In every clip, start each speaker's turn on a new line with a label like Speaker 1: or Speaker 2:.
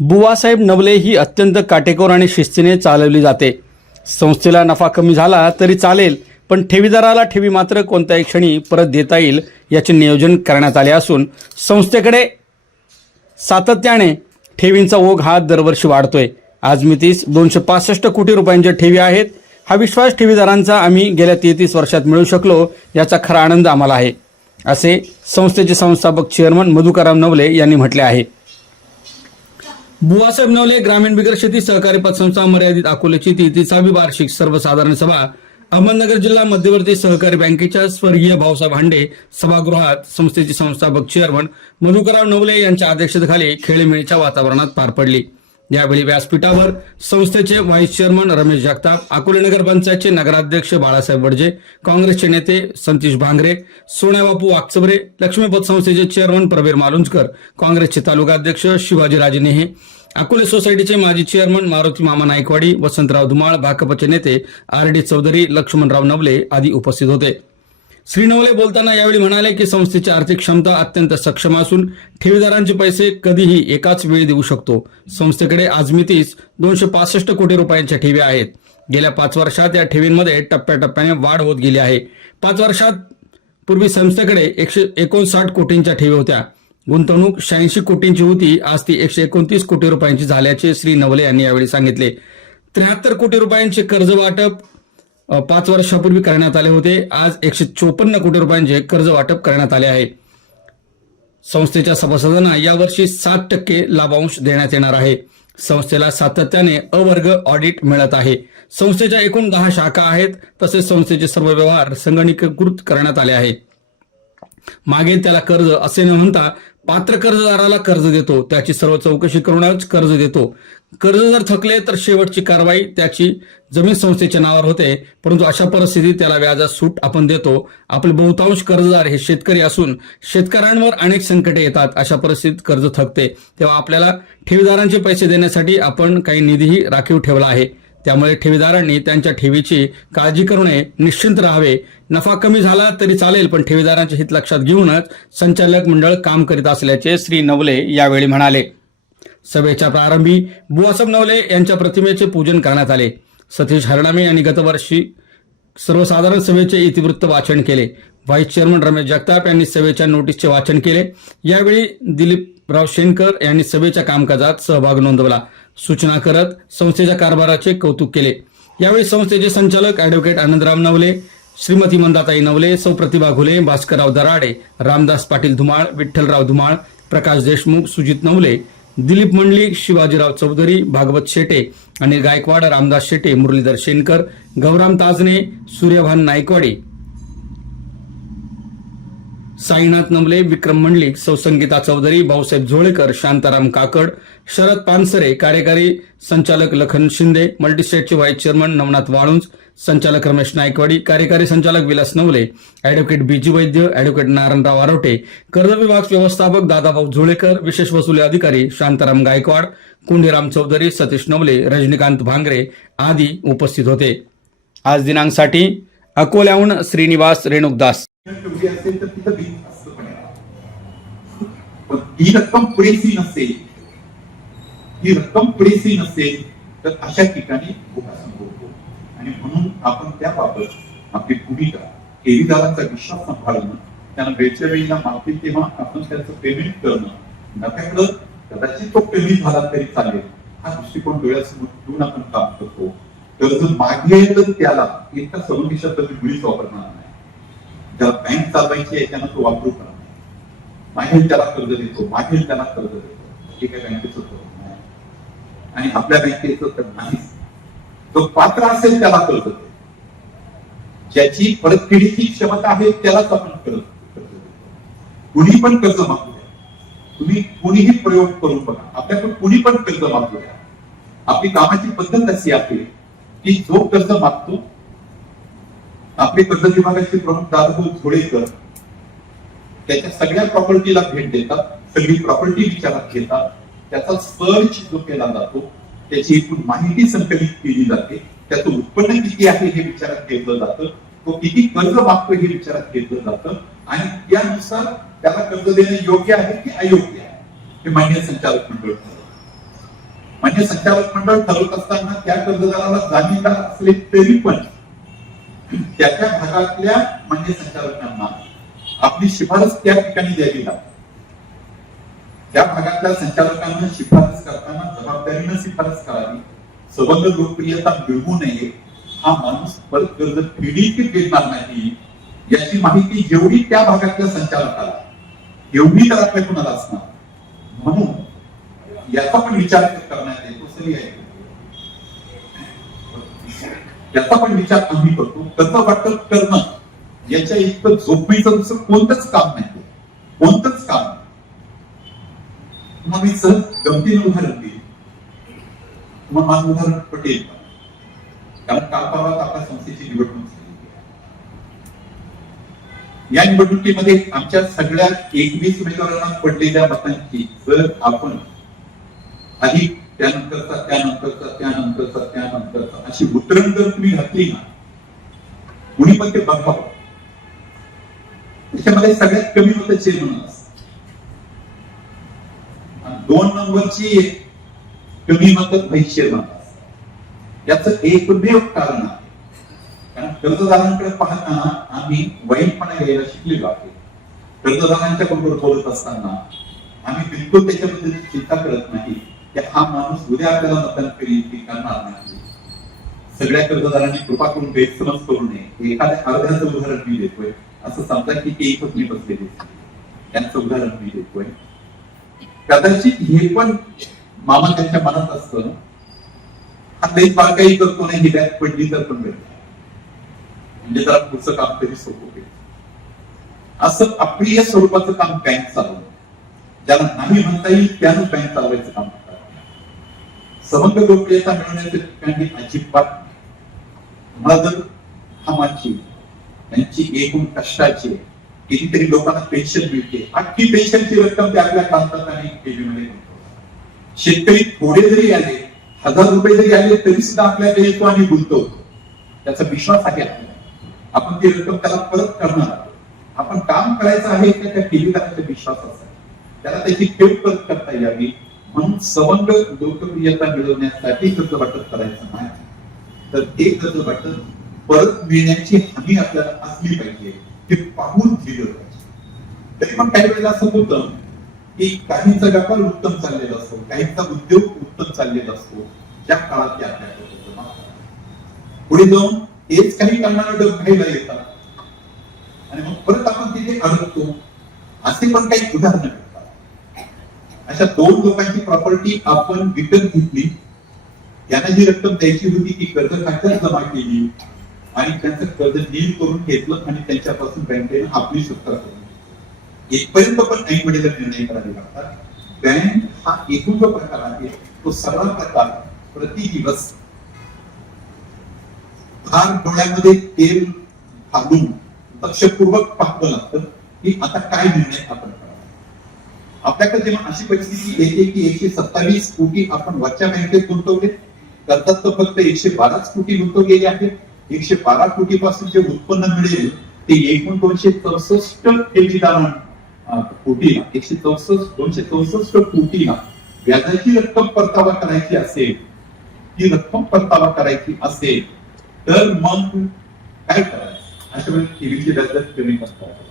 Speaker 1: बुवासाहेब नवले ही अत्यंत काटेकोर आणि शिस्तीने चालवली जाते. संस्थेला नफा कमी झाला तरी चालेल पण ठेवीदाराला ठेवी मात्र कोणत्याही क्षणी परत देता येईल याचे नियोजन करण्यात आले असून संस्थेकडे सातत्याने ठेवींचा ओघ हा दरवर्षी वाढतोय. आज मितीस दोनशे पासष्ट कोटी रुपयांच्या ठेवी आहेत. हा विश्वास ठेवीदारांचा आम्ही गेल्या तेहतीस वर्षात मिळू शकलो याचा खरा आनंद आम्हाला आहे असे संस्थेचे संस्थापक चेअरमन मधुकराम नवले यांनी म्हटले आहे. बुवासाहेब नवले ग्रामीण बिगर शेती सहकारी पतसंस्था मर्यादित अकोल्याची तेहतीसावी वार्षिक सर्वसाधारण सभा. अहमदनगर जिल्हा मध्यवर्ती सहकारी बँकेच्या स्वर्गीय भाऊसाहेब हांडे सभागृहात संस्थेचे संस्थापक चेअरमन मधुकरराव नवले यांच्या अध्यक्षतेखाली खेळीमेळीच्या वातावरणात पार पडली. यावेळी व्यासपीठावर संस्थेचे व्हाईस चेअरमन रमेश जगताप अकोले नगर पंचायतचे नगराध्यक्ष बाळासाहेब वडजे काँग्रेसचे नेते संतीश भांगरे सोन्याबापू वाकचबरे लक्ष्मीपत संस्थेचे चेअरमन प्रवीर मालुंजकर काँग्रेसचे तालुकाध्यक्ष शिवाजीराजे नेहे अकोले सोसायटीचे माजी चेअरमन मारुती मामा नायकवाडी वसंतराव धुमाळ भाकपचे नेते आर डी चौधरी लक्ष्मणराव नवले आदी उपस्थित होते. श्री नवले बोलताना यावेळी म्हणाले की संस्थेची आर्थिक क्षमता अत्यंत सक्षम असून ठेवीदारांचे पैसे कधीही एकाच वेळी देऊ शकतो. संस्थेकडे आजमितीस दोनशे पासष्ट कोटी रुपयांच्या ठेवी आहेत. गेल्या पाच वर्षात या ठेवींमध्ये टप्प्याटप्प्याने वाढ होत गेली आहे. पाच वर्षात पूर्वी संस्थेकडे एकशे एकोणसाठ कोटींच्या ठेवी होत्या. गुंतवणूक शहाऐंशी कोटींची होती. आज ती एकशे एकोणतीस कोटी रुपयांची झाल्याचे श्री नवले यांनी यावेळी सांगितले. त्र्याहत्तर कोटी रुपयांचे कर्ज वाटप पाच वर्षापूर्वी करण्यात आले होते. आज एकशे चोपन्न कोटी रुपयांचे कर्ज वाटप करण्यात आले आहे. संस्थेच्या सभासदांना यावर्षी सात टक्के लाभांश देण्यात येणार आहे. संस्थेला सातत्याने अवर्ग ऑडिट मिळत आहे. संस्थेच्या एकूण दहा शाखा आहेत. तसेच संस्थेचे सर्व व्यवहार संगणकीकृत करण्यात आले आहे. मागेल त्याला कर्ज असे न म्हणता पात्र कर्जदाराला कर्ज देतो. त्याची सर्व चौकशी करूनच कर्ज देतो. कर्ज जर थकले तर शेवटची कारवाई त्याची जमीन संस्थेच्या नावावर होते. परंतु अशा परिस्थितीत त्याला व्याजात सूट आपण देतो. आपले बहुतांश कर्जदार हे शेतकरी असून शेतकऱ्यांवर अनेक संकटे येतात. अशा परिस्थितीत कर्ज थकते. तेव्हा आपल्याला ठेवीदारांचे पैसे देण्यासाठी आपण काही निधीही राखीव ठेवला आहे. त्यामुळे ठेवीदारांनी त्यांच्या ठेवीची काळजी करू नये निश्चिंत राहावे. नफा कमी झाला तरी चालेल पण ठेवीदारांचे हित लक्षात घेऊनच संचालक मंडळ काम करीत असल्याचे श्री नवले यावेळी म्हणाले. सभेच्या प्रारंभी बुवासाहेब नवले यांच्या प्रतिमेचे पूजन करण्यात आले. सतीश हरणामे यांनी गतवर्षी सर्वसाधारण सभेचे इतिवृत्त वाचन केले. व्हाईस चेअरमन रमेश जगताप यांनी सभेच्या नोटीसचे वाचन केले. यावेळी दिलीपराव शेनकर यांनी सभेच्या कामकाजात सहभाग नोंदवला. सूचना करत संस्थेच्या कारभाराचे कौतुक केले. यावेळी संस्थेचे संचालक अॅडव्होकेट आनंदराव नवले श्रीमती मंदाताई नवले सौ प्रतिभा घुले भास्करराव दराडे रामदास पाटील धुमाळ विठ्ठलराव धुमाळ प्रकाश देशमुख सुजित नवले दिलीप मंडली शिवाजीराव चौधरी भागवत शेटे अनिल गायकवाड रामदास शेटे मुरलीधर शेनकर गौराम ताजने सूर्यभान नायकवाडी साईनाथ नवले विक्रम मंडलिक सौसंगीता चौधरी भाऊसाहेब झोळेकर शांताराम काकड शरद पानसरे कार्यकारी संचालक लखन शिंदे मल्टीस्टेटचे व्हाईस चेअरमन नवनाथ वाळुंज संचालक रमेश नायकवाडी कार्यकारी संचालक Vilas Navale advocate B G Vaidya advocate Narayanrao Arote कर्ज विभाग व्यवस्थापक दादाभाऊ झोळेकर विशेष वसुली अधिकारी शांताराम गायकवाड कुंडीराम चौधरी सतीश नवले रजनीकांत भांगरे आदी उपस्थित होते. आज दिनांकसाठी अकोल्याहून श्रीनिवास रेणुकदास.
Speaker 2: ही रक्कम पुरेशी नसेल ही रक्कम पुरेशी नसेल तर अशा ठिकाणी धोका संभवतो आणि म्हणून आपण त्याबाबत आपली भूमिका ठेवीदारांचा विश्वास सांभाळणं त्यांना वेळच्या वेळेला मागतील तेव्हा आपण त्यांचं पेमेंट करणं नफ्याकडं कदाचित तो पेमेंट झाला तरी चालेल हा दृष्टिकोन डोळ्यासमोर ठेवून आपण काम करतो कर्ज मागेल त्याला एका सवंगी तुम्ही मुळीच वापरणार नाही ज्याला बँक चालवायची आहे त्यांना तो वापरू करा मागेल त्याला कर्ज देतो मागेल त्याला कर्ज देतो. हे काय बँकेचं धोरण नाही. आणि आपल्या बँकेचं तर नाही. जो पात्र असेल त्याला कर्ज देतो. ज्याची परतफेडीची क्षमता आहे त्यालाच आपण कर्ज कुणी पण कर्ज मागू द्या. तुम्ही कुणीही प्रयोग करून बघा. आपल्याकडून कुणी पण कर्ज मागू द्या. आपली कामाची पद्धत अशी आहे की जो कर्ज मागतो आपले कर्ज विभागाचे प्रमुख दादाभाऊ झोळेकर त्याच्या सगळ्या प्रॉपर्टीला भेट देतात सगळी प्रॉपर्टी विचारात घेतात त्याचा सर्च जो केला जातो त्याची एकूण माहिती संकलित केली जाते त्याचं उत्पन्न किती आहे हे विचारात घेतलं जातं तो किती कर्ज मागतो हे विचारात घेतलं जातं आणि त्यानुसार त्याला कर्ज देणे योग्य आहे की अयोग्य आहे हे मान्य संचालक मंडळ मान्य संचालक मंडळ ठरवत असताना त्या कर्जदाराला जामीनदार असले तरी पण त्या त्या भागातल्या मान्य संचालकांना आपली शिफारस त्या ठिकाणी द्यावी लागते. त्या भागातल्या संचालकांना शिफारस करताना जबाबदारीनं शिफारस करावी. सबंध लोकप्रियता मिळवू नये. हा माणूस परत कर्ज फेडीत देणार नाही याची माहिती जेवढी त्या भागातल्या संचालकाला एवढी तर कुणाला असणार? म्हणून याचा पण विचार करण्यात येतो सरी आहे. याचा पण विचार आम्ही करतो. कर्ज वाटप करणं? याच्या इतकं झोपणीचं दुसरं कोणतंच काम नाही. कोणतंच काम मग मी सहज गमतीनं उदाहरण दिली मग माझं उदाहरण पटेल. का? कारण काल परवा आपल्या संस्थेची निवडणूक झाली या निवडणुकीमध्ये आमच्या सगळ्या एकवीस उमेदवारांना पडलेल्या मतांची जर आपण अधिक त्यानंतरचा त्यानंतरचा त्यानंतरचा त्यानंतरचा अशी उतरण जर तुम्ही घातली ना कुणी पण ते बघावं. त्याच्यामध्ये सगळ्यात कमी होतं चेअरमन आणि दोन नंबरची कमी मतं भविष्य याच एकमेव कारण आहे. कारण कर्जदारांकडे पाहताना आम्ही वाईटपणा घ्यायला शिकलेलो आहे कर्जदारांच्या बरोबर बोलत असताना आम्ही बिलकुल त्याच्याबद्दल चिंता करत नाही. की हा माणूस उद्या आपल्याला मतदान करील की करणार नाही. सगळ्या कर्जदारांनी कृपा करून गैरसमज करू नये. एखाद्या अर्ध्याचं उदाहरण मी देतोय. असं समजा की ते एकच मी बसलेले त्यांचं उदाहरण मी देतोय. कदाचित हे पण मामा त्यांच्या मनात असतं. हा लई बारकाई करतो नाही ही बॅग पडली तर पण भेटत म्हणजे जरा पुढचं काम तरी सोपं होईल. असं अप्रिय स्वरूपाचं काम बँक चालवणं ज्याला नाही म्हणता येईल त्यानं बँक चालवायचं काम करतात. समग्र लोकप्रियता मिळवण्याचे काही अजिबात मला जर हा माझी त्यांची एकूण कष्टाची कितीतरी लोकांना पेन्शन मिळते. अख्खी पेन्शनची रक्कम ते आपल्या कामतात आणि शेतकरी थोडे जरी आले हजार रुपये जरी आले तरी सुद्धा आपल्याकडे येतो आणि गुंतवतो. त्याचा विश्वास आहे आपल्याला. आपण ती रक्कम त्याला परत करणार आहोत. आपण काम करायचं आहे का त्या ठेवीदाराच्या विश्वासाचा त्याला त्याची ठेव परत करता यावी. म्हणून सबंध लोकप्रियता मिळवण्यासाठी कर्ज वाटप करायचं नाही. तर ते कर्ज वाटप परत मिळण्याची हमी आपल्याला असली पाहिजे हे पाहून दिलं पाहिजे. तरी पण काही वेळेला असं होतं की काहींचा व्यापार उत्तम चाललेला असतो काहींचा उद्योग उत्तम चाललेला असतो ज्या काळात ते आपल्याकडे पुढे जाऊन तेच काही कारणानं डब येतात. आणि मग परत आपण तिथे अडकतो. असे पण काही उदाहरणं मिळतात. अशा दोन लोकांची प्रॉपर्टी आपण विकत घेतली. त्यांना जी रक्कम द्यायची होती ती कर्ज खात्यात जमा केली. आणि त्यांचं कर्ज डील करून घेतलं आणि त्यांच्यापासून बँकेने आपली सुटका करून इथपर्यंत पण आई वडील निर्णय करावे लागतात बँक हा एकूण जो प्रकार आहे तो सगळा प्रकार प्रति दिवस फार डोळ्यामध्ये तेल घालून लक्षपूर्वक पाहावं लागतं की आता काय निर्णय आपण आपल्याकडे जेव्हा अशी परिस्थिती येते की एकशे सत्तावीस कोटी आपण वरच्या बँकेत गुंतवले करतात तर फक्त एकशे बाराच कोटी गुंतवलेले आहेत. एकशे बारा कोटी पासून जे उत्पन्न मिळेल ते एकूण दोनशे चौसष्ट ठेवीदारां कोटीला. एकशे चौसष्ट दोनशे चौसष्ट कोटीला. व्याजाची रक्कम परतावा करायची असेल ती रक्कम परतावा करायची असेल तर मग काय करायचं? अशा वेळेस ठेवीचे व्याज कमी करतात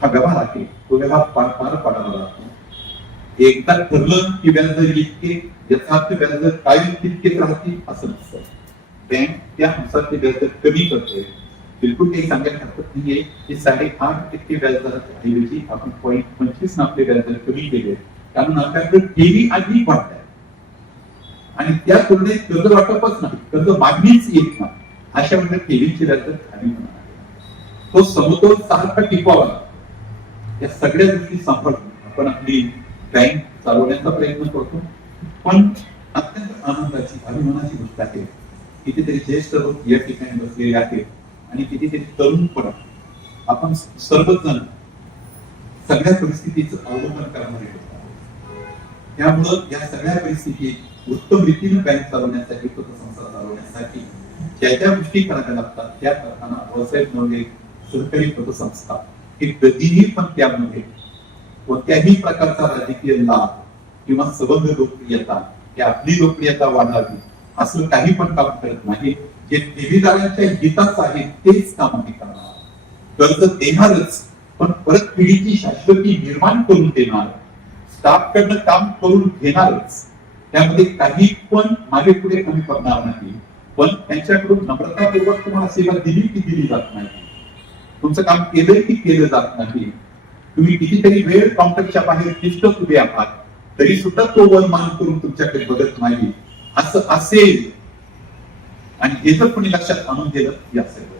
Speaker 2: हा व्यवहार आहे. तो व्यवहार पार पार पाडावा लागतो. एकदा ठरलं की व्याजदर इतके याचा अर्थ व्याजदर कायम तितकेच राहतील असं नसतं. बँक त्या ते व्याजदर कमी करते बिलकुल काही सांगायला हरकत नाहीये. की साडेआठ टक्के व्याजदराच्या ऐवजी आपण पॉईंट पंचवीस आपले व्याजदर कमी केले. कारण आपल्याकडे ठेवी अधिक वाढत आहे आणि त्या तुलनेत कर्ज वाटपच नाही. कर्ज मागणीच येत नाही. अशा म्हणजे ठेवीची व्याजदर खाली होणार आहे. तो समतोल सारखा टिकवावा या सगळ्या गोष्टी सांभाळून आपण आपली बँक चालवण्याचा प्रयत्न करतो. पण अत्यंत आनंदाची अभिमानाची गोष्ट आहे. कितीतरी ज्येष्ठ लोक या ठिकाणी बसलेले आहेत आणि कितीतरी तरुण पण आपण सर्वच जण सगळ्या परिस्थितीचं अवलंबन करणारे त्यामुळं या सगळ्या परिस्थितीत उत्तम रीतीने बँक चालवण्यासाठी पतसंस्था चालवण्यासाठी ज्या ज्या गोष्टी कराव्या लागतात त्या करताना व्यावसायिक नव्हे सरकारी पतसंस्था हे कधीही पण त्यामध्ये कोणत्याही प्रकारचा राजकीय लाभ किंवा सबंध लोकप्रियता की आपली लोकप्रियता वाढावी. असं काही पण काम करत नाही. जे ठेवीदारांच्या हिताच आहे तेच काम आम्ही करणार. कर्ज देणारच पण परत पिढीची शाश्वती निर्माण करून देणार स्टाफ कडनं काम करून घेणारच. त्यामध्ये काही पण मागे पुढे कमी करणार नाही. पण त्यांच्याकडून नम्रतापूर्वक तुम्हाला सेवा दिली की दिली जात नाही. तुमचं काम केलंय की केलं जात नाही. तुम्ही कितीतरी वेळ काउंटरच्या बाहेर तिष्ठत उभे आहात. तरी सुद्धा तो वनमान करून तुमच्याकडे बघत नाही. असं असेल. आणि हे जर कोणी लक्षात आणून दिलं की असेल.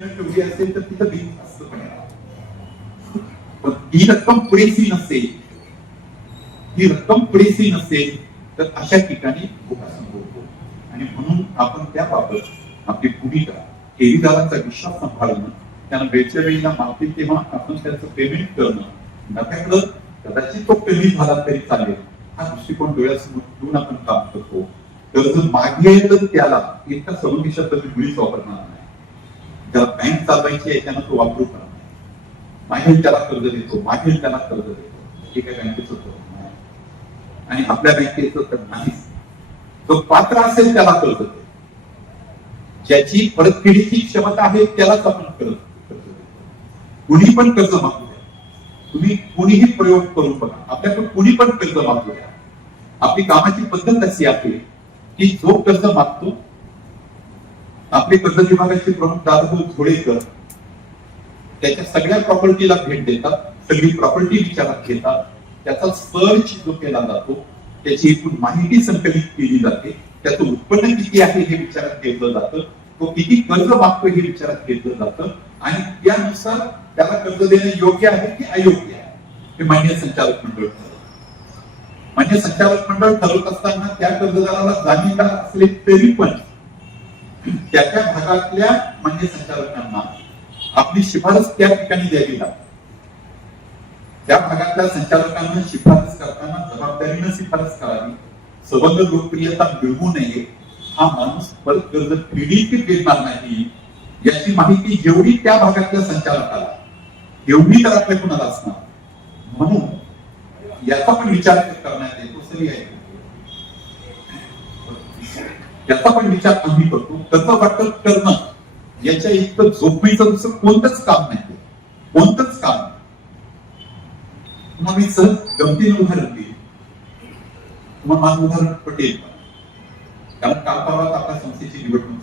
Speaker 2: ठेवली असेल तर तिथं भीत असतं पण पण ही रक्कम पुरेशी नसेल ही रक्कम पुरेशी नसेल तर अशा ठिकाणी धोका संभवतो आणि म्हणून आपण त्याबाबत आपली भूमिका ठेवीदारांचा विश्वास सांभाळणं त्यांना वेळच्या वेळेला मागतील तेव्हा आपण त्यांचं पेमेंट करणं नफ्याकडं कदाचित तो कमी झाला तरी चालेल. हा दृष्टिकोन डोळ्यासमोर ठेवून आपण काम करतो. कर्ज मागेल त्याला इतका सवलती शब्द मी मुळीच वापरणार नाही. ज्याला बँक चालवायची आहे त्यांना तो वापरू करणार मागेल त्याला कर्ज देतो मागेल त्याला कर्ज देतो. हे काय बँकेचं धोरण नाही. आणि आपल्या बँकेचं तर नाहीच. जो पात्र असेल त्याला कर्ज देतो ज्याची परतफेडीची क्षमता आहे त्यालाच आपण कर्ज कर्ज देतो. कुणी पण कर्ज मागू तुम्ही कुणीही प्रयोग करून बघा आपल्याकडून कुणी पण कर्ज मागू द्या आपली कामाची पद्धत अशी आहे की जो कर्ज मागतो आपले कर्ज विभागाचे प्रमुख दादाभाऊ झोळेकर त्याच्या सगळ्या प्रॉपर्टीला भेट देतात सगळी प्रॉपर्टी विचारात घेतात त्याचा सर्च जो केला जातो त्याची एकूण माहिती संकलित केली जाते त्याचं उत्पन्न किती आहे हे विचारात घेतलं जातं तो किती कर्ज मागतो हे विचारात घेतलं जातं आणि त्यानुसार त्याला कर्ज देणे योग्य आहे की अयोग्य आहे? हे मान्य संचालक मंडळ मान्य संचालक मंडळ ठरवत असताना त्या कर्जदाराला जामीनदार असले तरी पण त्या त्या भागातल्या मान्य संचालकांना आपली शिफारस त्या ठिकाणी द्यावी लागते. त्या भागातल्या संचालकांना शिफारस करताना जबाबदारीनं शिफारस करावी. सबंध लोकप्रियता मिळवू नये. हा माणूस परत कर्ज फेडीत देणार नाही. याची माहिती जेवढी त्या भागातल्या संचालकाला एवढी तर आपल्या कुणाला असणार? म्हणून याचा पण विचार करण्यात येतो सरी आहे. याचा पण विचार आम्ही करतो. कर्ज वाटत करणं याच्या इतकं झोपणीचं दुसरं कोणतंच काम नाही. कोणतंच काम नाही. तुम्हाला मी सहज गमतीने उदाहरण देईल तुम्हाला माझं उदाहरण पटेल. कारण काल परवाच आपल्या संस्थेची निवडणूक